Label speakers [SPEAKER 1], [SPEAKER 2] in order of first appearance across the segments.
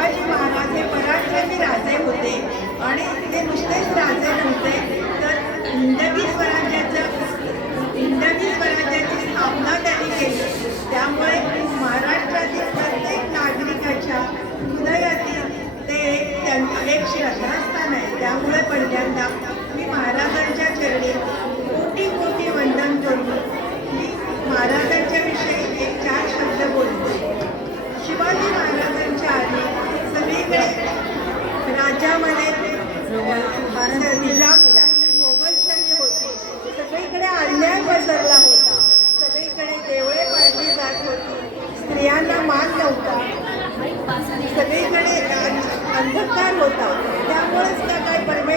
[SPEAKER 1] शिवाजी महाराज हे पराक्रमी राजे होते. आणि ते नुसतेच राजे नव्हते तर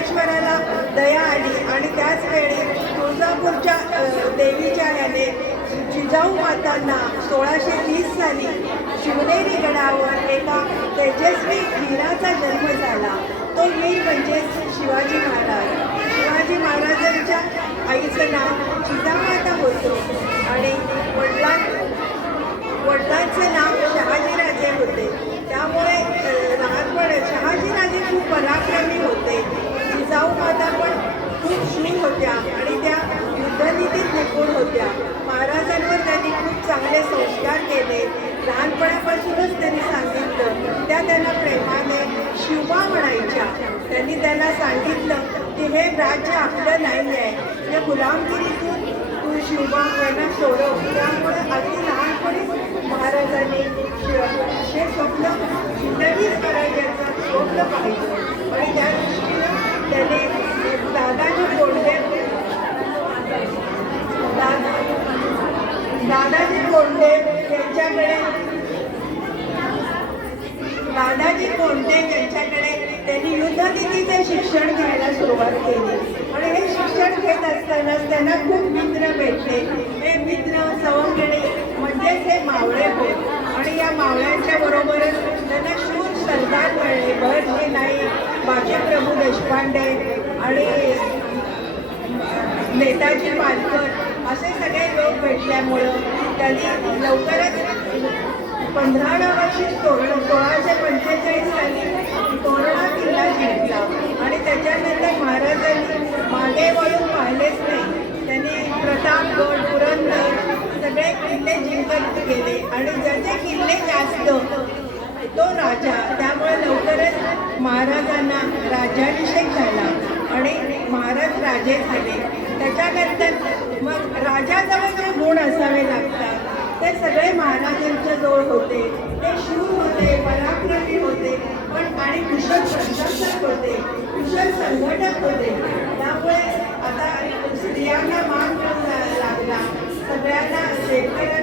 [SPEAKER 1] परमेश्वराला दया आली आणि त्याच वेळी तुळजापूरच्या देवीच्या याने जिजाऊ मातांना सोळाशे तीस साली शिवनेरी गडावर एका तेजस्वी वीराचा जन्म झाला. तो वीर म्हणजेच शिवाजी महाराज. शिवाजी महाराजांच्या आईचं नाव जिजामाता होतो आणि वडिलां वडिलांचं नाव शहाजीराजे होते त्यामुळे अ, लहानपण शहाजीराजे खूप पराक्रमी होते जिजाऊ माता पण खूप शूर होत्या आणि त्या युद्धनीतीत निपुण होत्या महाराजांवर त्यांनी खूप चांगले संस्कार केले लहानपणापासूनच त्यांनी सांगितलं त्या त्यांना प्रेमाने शिवबा म्हणायच्या. त्यांनी त्यांना सांगितलं की हे राज्य आपलं नाही आहे. या गुलामगिरीतून तू शिवबा यांना सोडव. त्यामुळे अगदी लहानपणी महाराजांनी हे स्वप्न हिंदवी करायचं स्वप्न पाहिजे ते शिक्षण घ्यायला सुरुवात केली. आणि हे शिक्षण घेत असतानाच त्यांना खूप मित्र भेटले. हे मित्र सवंगडे म्हणजेच हे मावळे होत. आणि या मावळ्यांच्या बरोबरच त्यांना शूर सरदार मिळले. भरजी नाईक बाजीप्रभू देशपांडे आणि नेताजी पालकर असे सगळे लोक भेटल्यामुळं त्यांनी लवकरच पंधरा वर्षी तोरण सोळाशे पंचेचाळीस साली तोरणा किल्ला जिंकला. त्याच्यानंतर महाराजांनी मागे वळून पाहिलेच नाही. त्यांनी प्रतापगड पुरंदर सगळे किल्ले जिंकत गेले. आणि ज्याचे किल्ले जास्त तो राजा. त्यामुळे लवकरच महाराजांना राज्याभिषेक झाला आणि महाराज राजे झाले. त्याच्यानंतर मग राजाजवळ जे गुण असावे लागतात ते सगळे महाराजांच्या जवळ होते. ते शूर होते पराक्रमी होते पण आणि कुशल प्रशासक होते. संघटक होते त्यामुळे आता स्त्रियांना मान करून लागला. सगळ्यांना शेतकऱ्यांना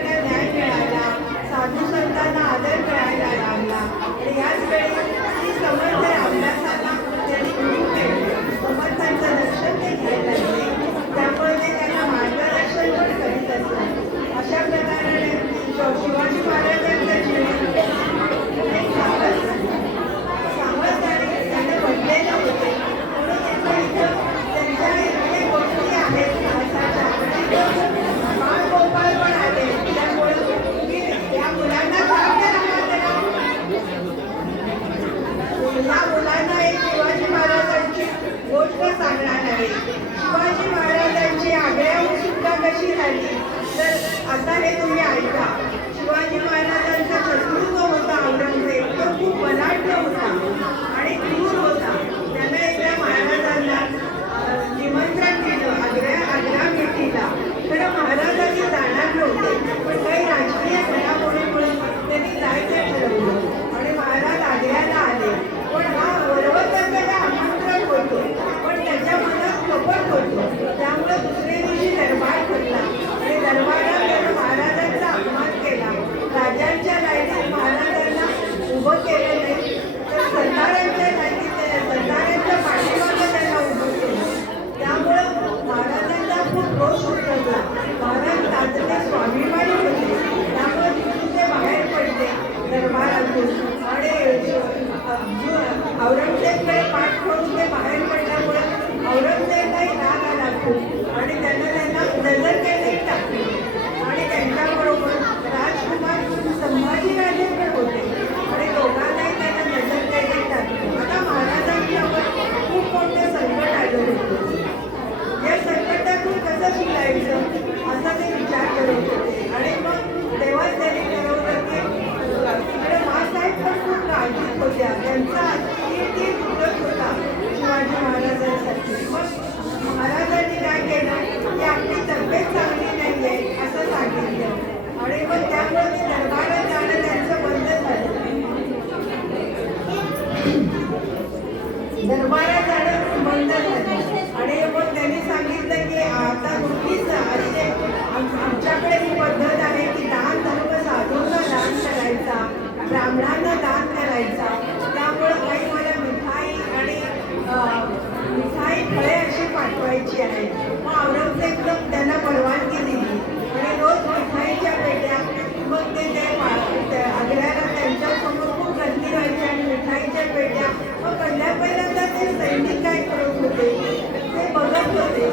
[SPEAKER 1] होते ते बघत होते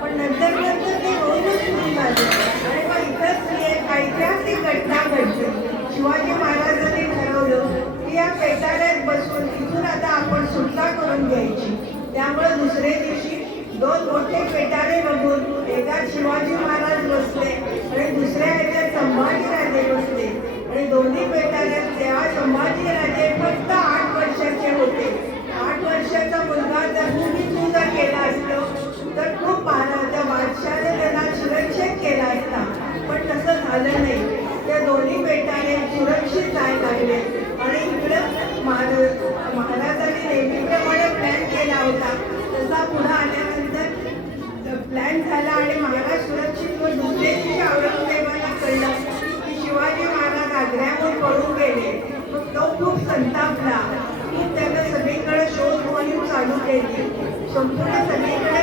[SPEAKER 1] पण नंतर नंतर ते रोजच तुम्ही माझे आणि मग इथंच मी एक ऐतिहासिक घटना घडते शिवाजी महाराजांनी ठरवलं की या पेटाऱ्यात बसून तिथून आता आपण सुटका करून घ्यायची. त्यामुळे दुसऱ्या दिवशी दोन मोठे पेटारे बघून एका शिवाजी महाराज बसले आणि दुसऱ्या ह्याच्यात संभाजीराजे बसले. आणि दोन्ही पेटाऱ्यात तेव्हा संभाजीराजे সম্পূর্ণ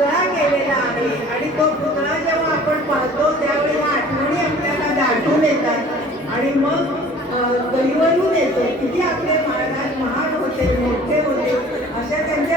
[SPEAKER 1] पुतळा केलेला आहे. आणि तो पुतळा जेव्हा आपण पाहतो त्यावेळेला आठवणी आपल्याला दाखवून येतात. आणि मग गहिवरून येतो. किती आपले महाराज महान होते मोठे होते अशा त्यांच्या